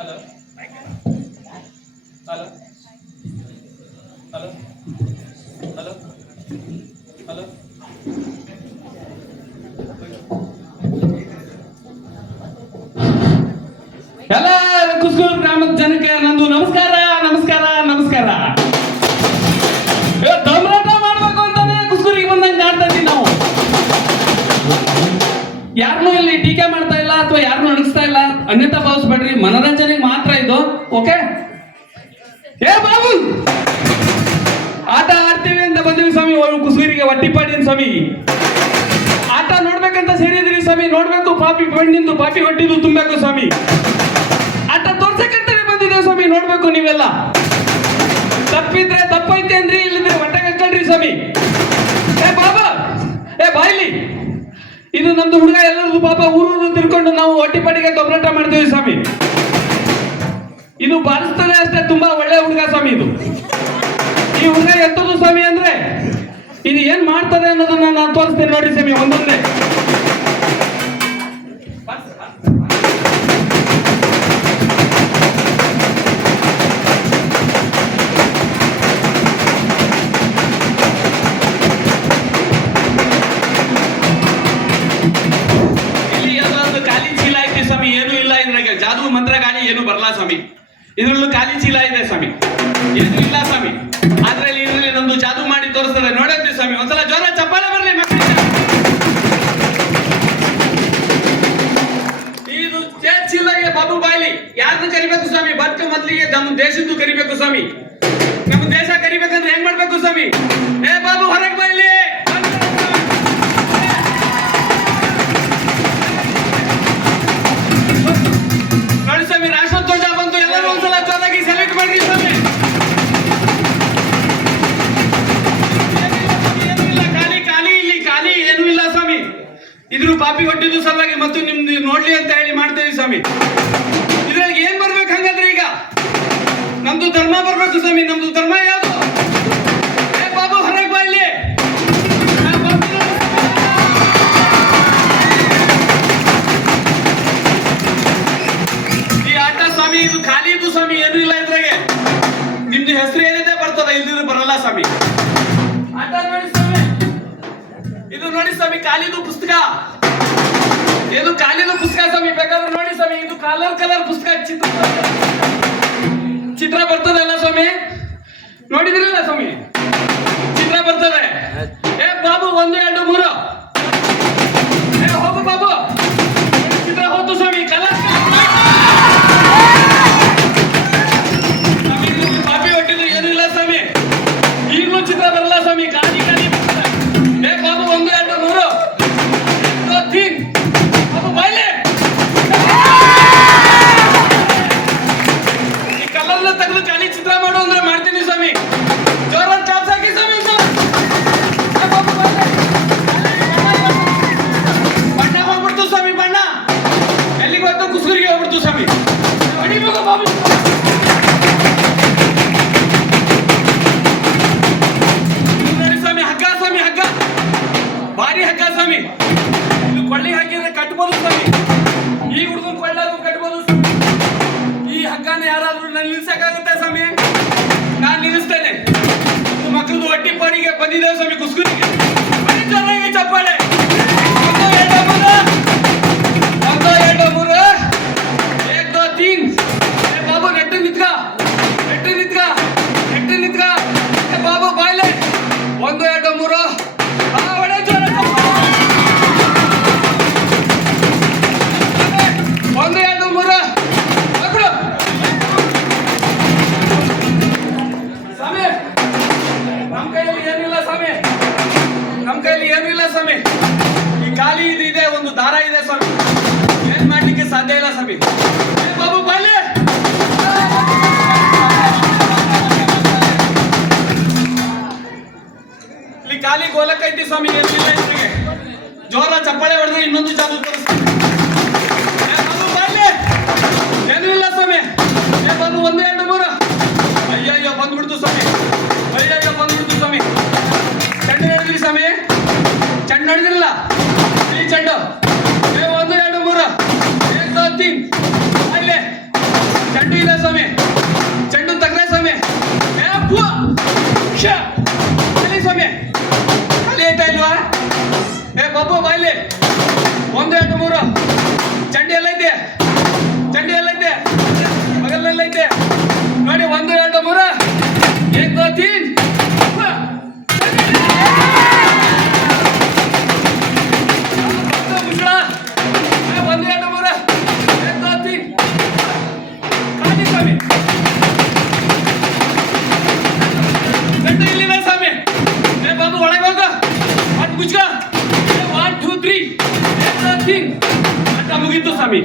Hello hello hello hello hello ಎಲ್ಲ ಕುಸ್ಕೂರು ಗ್ರಾಮದ ಜನಕ್ಕೆ ನಂದು ನಮಸ್ಕಾರ ನಮಸ್ಕಾರ ನಮಸ್ಕಾರ. ದಮ್ರಾಟ ಮಾಡ್ಬೇಕು ಅಂತಾನೆ ಕುಸ್ಕೂರಿಗೆ ಬಂದಂಗೆ ಕಾಣ್ತಾ ಇದ್ದೀವಿ ನಾವು. ಯಾರನ್ನೂ ಇಲ್ಲಿ ಟೀಕೆ ಮಾಡ್ತಾ ಇಲ್ಲ ಅಥವಾ ಯಾರನ್ನೂ ಅಣಿಸ್ತಾ ಇಲ್ಲ, ಅನ್ಯತಾ ಭಾವಿಸ್ಬೇಡ್ರಿ. ಮನೋರಂಜನೆಗೆ ಮಾತ್ರ ಇದು. ಓಕೆ, ಏ ಬಾಬು ಆಟ ಆಡ್ತೀವಿ ಅಂತ ಬಂದಿವಿ ಸ್ವಾಮಿ. ಕುಸ್ಕೂರಿಗೆ ಒಟ್ಟಿಪಾಡಿನ ಸ್ವಾಮಿ ಆಟ ನೋಡ್ಬೇಕಂತ ಸೇರಿದ್ರಿ ಸ್ವಾಮಿ. ನೋಡ್ಬೇಕು, ಪಾಪಿ ಬಣ್ಣಿಂದು ಪಾಪಿ ಹೊಟ್ಟಿದ್ದು ತುಂಬಬೇಕು ಸ್ವಾಮಿ. ಆಟ ತೋರ್ಸಕ್ಕಂತಾನೆ ಬಂದಿದ್ದೇವೆ ಸ್ವಾಮಿ. ನೋಡ್ಬೇಕು ನೀವೆಲ್ಲ. ತಪ್ಪಿದ್ರೆ ತಪ್ಪೈತೆ ಅಂದ್ರಿ, ಇಲ್ಲಿದ್ರೆ ಹೊಟ್ಟೆ ಕಕ್ಕಳ್ರಿ ಸ್ವಾಮಿ. ಏ ಬಾಬಾ, ಏ ಬಾಯ್ಲಿ, ಇದು ನಮ್ದು ಹುಡುಗ. ಎಲ್ಲರದು ಪಾಪ ಊರು ತಿರ್ಕೊಂಡು ನಾವು ಒಟ್ಟಿಪಾಡಿಗೆ ತೊಬ್ರಾಟ ಮಾಡ್ತೀವಿ ಸ್ವಾಮಿ. ಇದು ಬಾರಿಸ್ತದೆ ಅಷ್ಟೇ, ತುಂಬಾ ಒಳ್ಳೆ ಹುಡುಗ ಸ್ವಾಮಿ. ಇದು ಈ ಹುಡುಗ ಎತ್ತದು ಸ್ವಾಮಿ ಅಂದ್ರೆ ಇದು ಏನ್ ಮಾಡ್ತದೆ ಅನ್ನೋದನ್ನ ನಾನು ತೋರಿಸ್ತೇನೆ ನೋಡಿ ಸ್ವಾಮಿ, ಒಂದೊಂದೇ. ಇಲ್ಲಿ ಎಲ್ಲೊಂದು ಖಾಲಿ ಚೀಲ ಐತಿ ಸ್ವಾಮಿ. ಏನೂ ಇಲ್ಲ ಇದ್ರಾಗ. ಜಾದೂ ಮಂತ್ರ ಗಾಳಿ ಏನು ಬರಲ್ಲ ಸ್ವಾಮಿ. ಇದ್ರಲ್ಲೂ ಖಾಲಿ ಚೀಲ ಇದೆ ಸ್ವಾಮಿ. ಏನು ಇಲ್ಲ ಸ್ವಾಮಿ. ಅದ್ರಲ್ಲಿ ಇದ್ರಲ್ಲಿ ನಮ್ದು ಜಾದೂ ಮಾಡಿ ತೋರಿಸ್ತದೆ. ನೋಡತ್ತೀವಿ ಸ್ವಾಮಿ. ಒಂದ್ಸಲ ಜೋರ ಚಪ್ಪಾಳೆ ಬರ್ಲಿ ಮಕ್ಕಳಿಗೆ. ಇದು ಚೀಲಗೆ ಬಾಬು ಬಾಯ್ಲಿ ಯಾರನ್ನು ಕರಿಬೇಕು ಸ್ವಾಮಿ? ಬದುಕು ಮೊದಲಿಗೆ ನಮ್ಮ ದೇಶದ್ದು ಕರಿಬೇಕು ಸ್ವಾಮಿ. ನಮ್ಮ ದೇಶ ಕರಿಬೇಕಂದ್ರೆ ಹೆಂಗ್ ಮಾಡ್ಬೇಕು ಸ್ವಾಮಿ? ಏ ಬಾಬು ಹೊರಗೆ ಬಾಯ್ಲಿ. ನೋಡಿ ಸ್ವಾಮಿ, ರಾಷ್ಟ್ರಧ್ವಜ ಬಂತು. ಎಲ್ಲರೂ ಒಂದ್ಸಲ ಜೋರಾಗಿ ಸೆಲೆಕ್ಟ್ ಮಾಡ್ರಿ ಸ್ವಾಮಿ. ಇದ್ರ ಪಾಪಿ ಹೊಟ್ಟಿದ್ದು ಸಲುವಾಗಿ ಮತ್ತು ನಿಮ್ದು ನೋಡ್ಲಿ ಅಂತ ಹೇಳಿ ಮಾಡ್ತೇವೆ ಸ್ವಾಮಿ. ಇದ್ರಾಗ ಏನ್ ಬರ್ಬೇಕು ಹಂಗಂದ್ರೆ ಈಗ ನಮ್ದು ಧರ್ಮ ಬರ್ಬೇಕು ಸ್ವಾಮಿ. ನಮ್ದು ಧರ್ಮ ಯಾವುದು? ಏ ಬಾಬು ಹೊರಗೆ ಬಾ ಇಲ್ಲಿ. ಈ ಆಟ ಸ್ವಾಮಿ ಇದು ಖಾಲಿ ಇದ್ದು ಸ್ವಾಮಿ. ಏನೂ ಇಲ್ಲ ಇದ್ರಾಗೆ. ನಿಮ್ದು ಹೆಸರು ಏನಿದೆ ಬರ್ತದ, ಇಲ್ದಿದ್ರೆ ಬರಲ್ಲ ಸ್ವಾಮಿ. ಆಟ ನೋಡಿ ಸ್ವಾಮಿ. ಇದು ನೋಡಿ ಸ್ವಾಮಿ, ಖಾಲಿದು ಪುಸ್ತಕ. ಇದು ಖಾಲಿದು ಪುಸ್ತಕ ಸ್ವಾಮಿ. ಬೇಕಾದ್ರೆ ನೋಡಿ ಸ್ವಾಮಿ, ಇದು ಕಲರ್ ಪುಸ್ತಕ. ಚಿತ್ರ ಬರ್ತದಲ್ಲ ಸ್ವಾಮಿ, ನೋಡಿದ್ರಲ್ಲ ಸ್ವಾಮಿ, ಚಿತ್ರ ಬರ್ತದೆ. ಏ ಬಾಬು 1 2 3 ಏ ಹೋಗು ಬಾಬು. ಚಿತ್ರ ಹೋಯ್ತು ಸ್ವಾಮಿ. ಕಲರ್ ಪಾಪಿ ಹೊಟ್ಟಿದ್ದು ಏನೂ ಇಲ್ಲ ಸ್ವಾಮಿ. ಈಗಲೂ ಚಿತ್ರ ಬರಲ್ಲ ಸ್ವಾಮಿ. ಖಾಲಿ ಬರ್ತದೆ. ಏ ಬಾಬು 1 2 3 3 ಬಾಬು ಬಾಯ್ಲೆ. ಈ ಕಲರ್ನ ತೆಗೆದು ಖಾಲಿ ಚಿತ್ರ ಮಾಡು ಅಂದ್ರೆ ಮಾಡ್ತೀನಿ ಸ್ವಾಮಿ. ಜೋರ ಚಾಪ್ಸ್ ಹಾಕಿ ಸ್ವಾಮಿ. ಬಣ್ಣ ಹೋಗ್ಬಿಡ್ತು ಸ್ವಾಮಿ. ಬಣ್ಣ ಎಲ್ಲಿಗೆ ಹೋಯ್ತು? ಕುಸ್ಕೂರಿಗೆ ಹೋಗ್ಬಿಡ್ತು ಸ್ವಾಮಿ. ಹೊಡಿಬೇಕು ಬಾಬು. ನೋಡಿ ಸ್ವಾಮಿ, ಹಗ್ಗ ಸ್ವಾಮಿ, ಹಗ್ಗ ಭಾರಿ ಹಗ್ಗ ಸ್ವಾಮಿ. ಇದು ಕೊಳ್ಳಿಗೆ ಹಾಕಿದ್ರೆ ಕಟ್ಬೋದು ಸ್ವಾಮಿ. ಈ ಹುಡುಗನ ಕೊಳ್ಳಾದ್ರು ಕಟ್ಬೋದು ಸ್ವಾಮಿ. ಈ ಹಗ್ಗನ ಯಾರಾದ್ರೂ ನಾನು ನಿಲ್ಸಕ್ಕಾಗುತ್ತೆ ಸ್ವಾಮಿ? ನಾನು ನಿಲ್ಲಿಸ್ತೇನೆ. ಮಕ್ಕಳದು ಹೊಟ್ಟಿ ಪಾಡಿಗೆ ಬಂದಿದ್ದೇವೆ ಸ್ವಾಮಿ ಕುಸ್ಕೂರಿಗೆ. ಜೋರಾಗಿ ಚಪ್ಪಾಳೆ. 1 2 3 1 2 3 1 2 3 ಏ ಬಾಬು ನೆಟ್ಟು ನಿಂತ್ಕ. ನೆಟ್ಟು ನಿಂತ್ಕ. ನೆಟ್ಟು ನಿಂತ್ಕ. ಏ ಬಾಬು ಬಾಯ್ಲೆ. 1 2 3 ಒಳ್ಳೆ ಜೋರ. 1 2 3 ಮಕ್ಕಳು ಸ್ವಾಮಿ. ನಮ್ಮ ಕೈಯಲ್ಲಿ ಏನಿಲ್ಲ ಸ್ವಾಮಿ. ನಮ್ಮ ಕೈಯಲ್ಲಿ ಏನಿಲ್ಲ ಸ್ವಾಮಿ. ಈ ಖಾಲಿ ಇದೆ, ಒಂದು ದಾರ ಇದೆ ಸ್ವಾಮಿ. ಏನ್ ಮಾಡ್ಲಿಕ್ಕೆ ಸಾಧ್ಯ ಇಲ್ಲ ಸ್ವಾಮಿ. ಬಾಬು ಬಾಯ್ಲೆ. ಇಲ್ಲಿ ಖಾಲಿ ಗೋಲಕ ಐತಿ ಸ್ವಾಮಿ. ಏನಿಲ್ಲ ಇದ್ರಿಗೆ. ಜೋರ ಚಪ್ಪಾಳೆ ಹೊಡೆದ್ರೆ ಇನ್ನೊಂದು ಜಾದು ತೋರಿಸ್ತೀನಿ. ಬಾಬು ಬಾಯ್ಲೆ. ಏನೂ ಇಲ್ಲ ಸ್ವಾಮಿ. ಏ ಬಾಬು 1 2 3 ಅಯ್ಯಯ್ಯೋ ಬಂದ್ಬಿಡ್ತು ಸ್ವಾಮಿ. ಅಯ್ಯಯ್ಯೋ ಬಂದ್ಬಿಡ್ತು ಸ್ವಾಮಿ. ಚೆಂಡು ನಡೆದ್ರಿ ಸ್ವಾಮಿ. ಚೆಂಡು ನಡೆದಿರಲ್ಲ ಈ ಚೆಂಡು. 1 2 3 1 2 3 ಅಲ್ಲೇ ಚೆಂಡು ಇಲ್ಲ ಸ್ವಾಮಿ, ಚೆಂಡು ತಗ್ರೆ ಸ್ವಾಮಿ. ಏ ಅಪ್ಪು, ಶ ಖಾಲಿ ಸ್ವಾಮಿ, ಖಾಲಿ ಆಯ್ತಾ ಇಲ್ವಾ? ಏ ಬಬ್ಬು ಬಾಯ್ಲಿ, 1 2 3 ಚಂಡಿ ಎಲ್ಲೈತೆ, ಚಂಡಿ ಎಲ್ಲೈತೆ, ಮಗಲೆಲ್ಲೈತೆ ನೋಡಿ. 1 2 3 1 2 3 ಮುಗೀತು ಸ್ವಾಮಿ.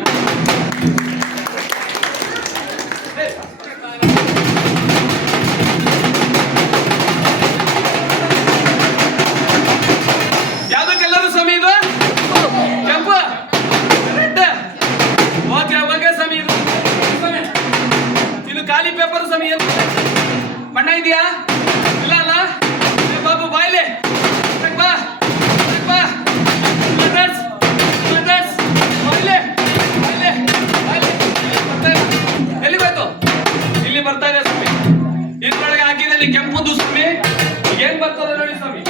ಯಾವ್ದು ಕಲರ್ ಸ್ವಾಮಿ ಇದು? ಕೆಂಪು, ರೆಡ್. ಓಕೆ ಓಕೆ ಸ್ವಾಮಿ. ಇದು ಖಾಲಿ ಪೇಪರ್ ಸ್ವಾಮಿ. ಬಣ್ಣ ಇದೆಯಾ? ಇಲ್ಲ ಅಲ್ಲ? ಬಾಬು ಬಾಯ್ಲೆ ಬಾ ಬಾ. ಎಲ್ಲಿ ಬಂತು? ಇಲ್ಲಿ ಬರ್ತಾ ಇದೆ ಸ್ವಾಮಿ. ಇದ್ರೊಳಗೆ ಹಾಕಿದಲ್ಲಿ ಕೆಂಪುದು ಸ್ವಾಮಿ. ಏನ್ ಬರ್ತದೆ ನೋಡಿ ಸ್ವಾಮಿ.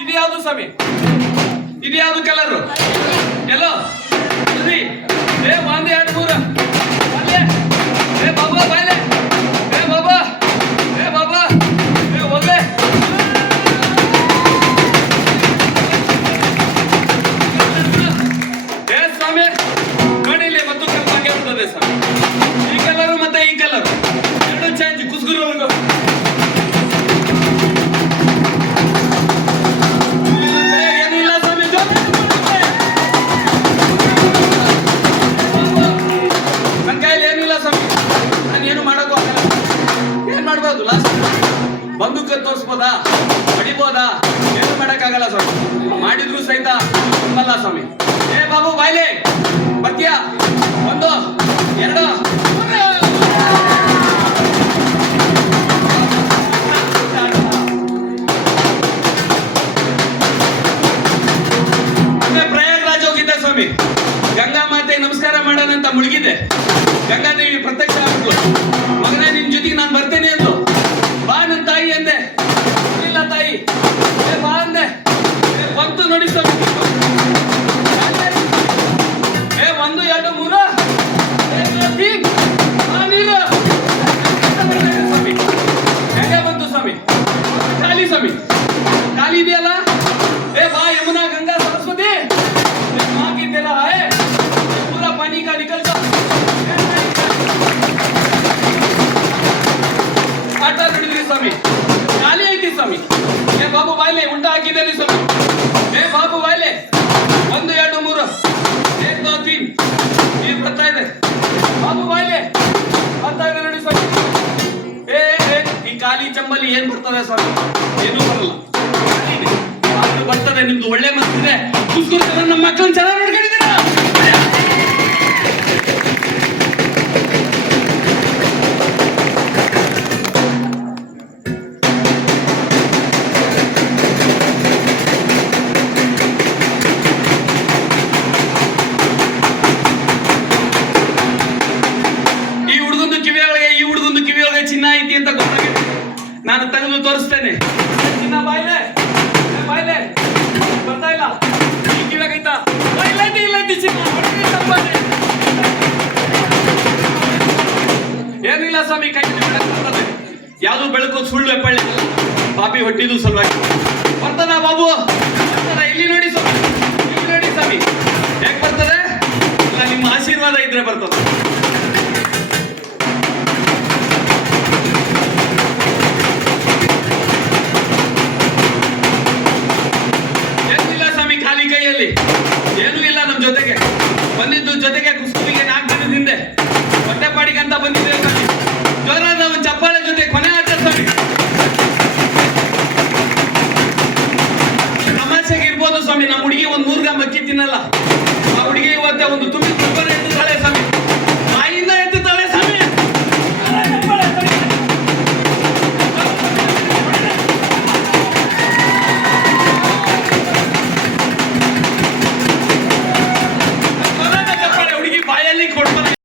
ಇದು ಯಾವ್ದು ಸ್ವಾಮಿ? ಇದು ಯಾವ್ದು ಕಲರ್? ಎಲ್ಲೋ ಸರಿ. ಏ 1 2 3 ಅಲ್ಲೇ. ಏ ಬಾಬಾ ಬಾಯ್ಲೆ. ಏ ಬಾಬಾ, ಏ ಬಾಬಾ, ಏ ಹೋಗ್ಲೆ. ಏ ಸ್ವಾಮಿ ನೋಡಿ, ಇಲ್ಲಿ ಮತ್ತು ಕೆಂಪಾಗೆ ಬರ್ತದೆ ಸ್ವಾಮಿ. ಈ ಕಲರ್ ಮತ್ತೆ ಈ ಕಲರ್ ಎರಡು ಚೇಂಜ್. ಕುಸ್ಗುರು ಏನಿಲ್ಲ ಸ್ವಾಮಿ. ನನ್ನ ಕೈಯಲ್ಲಿ ಏನಿಲ್ಲ ಸ್ವಾಮಿ. ನಾನು ಏನು ಮಾಡೋಕ್ಕೂ ಆಗಲ್ಲ. ಏನ್ ಮಾಡ್ಬೋದು? ಲಾಸ್ಟ್ ಬಂದೂಕ ತೋರಿಸ್ಬೋದಾ, ಹೊಡಿಬೋದಾ? ಏನು ಮಾಡಕ್ಕಾಗಲ್ಲ ಸ್ವಾಮಿ. ಮಾಡಿದ್ರು ಸಹಿತ ತುಂಬಲ್ಲ ಸ್ವಾಮಿ. ಏ ಬಾಬು ಬಾಯ್ಲೆ ಬರ್ತೀಯಾ? 1 2 ಪ್ರಯಾಗ್ರಾಜ್ ಹೋಗಿದ್ದೆ ಸ್ವಾಮಿ. ಗಂಗಾ ಮಾತೆ ನಮಸ್ಕಾರ ಮಾಡೋಣ ಅಂತ ಮುಳುಗಿದ್ದೆ. ಗಂಗಾದೇವಿ ಪ್ರತ್ಯಕ್ಷ ಆಗ್ಬಿಟ್ಲು. ಮಗನೇ ನಿನ್ ಜೊತೆಗೆ ನಾನು ಬರ್ತೇನೆ ಅಂದ್ಲು. ಬಾ ನನ್ನ ತಾಯಿ ಅಂದೆ. ಇಲ್ಲ ತಾಯಿ. ಏ ಬಾ ಅಂದೆ. ಬಂತು ನೋಡಿ ಸ್ವಾಮಿ. ಏ 1 2 3 ಸ್ವಾಮಿ. ಹೆಂಗೆ ಬಂತು ಸ್ವಾಮಿ? ಖಾಲಿ ಸ್ವಾಮಿ. ಖಾಲಿ ಇದೆಯಲ್ಲ? ಏ ಬಾ ಯಮುನಾ ಗಂಗಾ ಸರಸ್ವತಿ ಹಾಕಿದ್ದೆಲ್ಲ ಪೂರಾ ಪಾನಿ ಕಾ ನಿಕಲ್ತಾ. ಆಟ ನೋಡಿದ್ರಿ ಸ್ವಾಮಿ. ಖಾಲಿ ಐತಿ ಸ್ವಾಮಿ. ಏ ಬಾಬು ಬಾಯ್ಲೆ ಉಂಟ ಹಾಕಿದ್ದೇನೆ ಸ್ವಾಮಿ. ಏ ಬಾಬು ಬಾಯ್ಲೆ 1 2 3 1 2 3 ನೀರು ಬರ್ತಾ ಇದೆ. ಬಾಬು ಬಾಯ್ಲೆ ಬರ್ತಾ ಇದೆ ನೋಡಿ ಸ್ವಾಮಿ. ಏ ಈ ಖಾಲಿ ಚಂಬಲ್ಲಿ ಏನ್ ಬರ್ತದೆ ಸ್ವಾಮಿ? ಏನೂ ಬರಲ್ಲ. ಬರ್ತದೆ. ನಿಮ್ದು ಒಳ್ಳೆ ಮನಸ್ಸಿದೆ. ಕುಸ್ಕುರ್ತಾರೆ ನಮ್ಮ ಮಕ್ಕಳನ್ನ ಚೆನ್ನಾಗಿ ನೋಡ್ಕೊಂಡಿದ್ದೀರಾ? ಈ ಹುಡುಗಂದು ಕಿವಿಯೊಳಗೆ ಚಿನ್ನ ಐತಿ ಅಂತ ಗೊತ್ತಾಗಿದೆ. ನಾನು ತೆಗೆದು ತೋರಿಸ್ತೇನೆ. ಚಿನ್ನ ಬಾಯ್ಲೆ ಬಾಯ್ಲೆ ಬರ್ತಾ ಇಲ್ಲ. ಈ ಕಿವಿಯಾಗೈತಾ? ಇಲ್ಲೈತಿ ಇಲ್ಲೈತಿ ಚಿನ್ನ. ಏನಿಲ್ಲ ಸ್ವಾಮಿ. ಕೈ ಬರ್ತದೆ. ಯಾವುದು ಬೆಳಕು ಸುಳ್ಳು ಎಪ್ಪಳ್ಳಿ ಪಾಪಿ ಹೊಟ್ಟಿದು ಸಲುವಾಗಿ ಬರ್ತದ ಬಾಬು. ಬರ್ತದ. ಇಲ್ಲಿ ನೋಡಿ ಸ್ವಾಮಿ. ಇಲ್ಲಿ ನೋಡಿ ಸ್ವಾಮಿ ಹೇಗ್ ಬರ್ತದೆ. ಇಲ್ಲ ನಿಮ್ಮ ಆಶೀರ್ವಾದ ಇದ್ರೆ ಬರ್ತದೆ.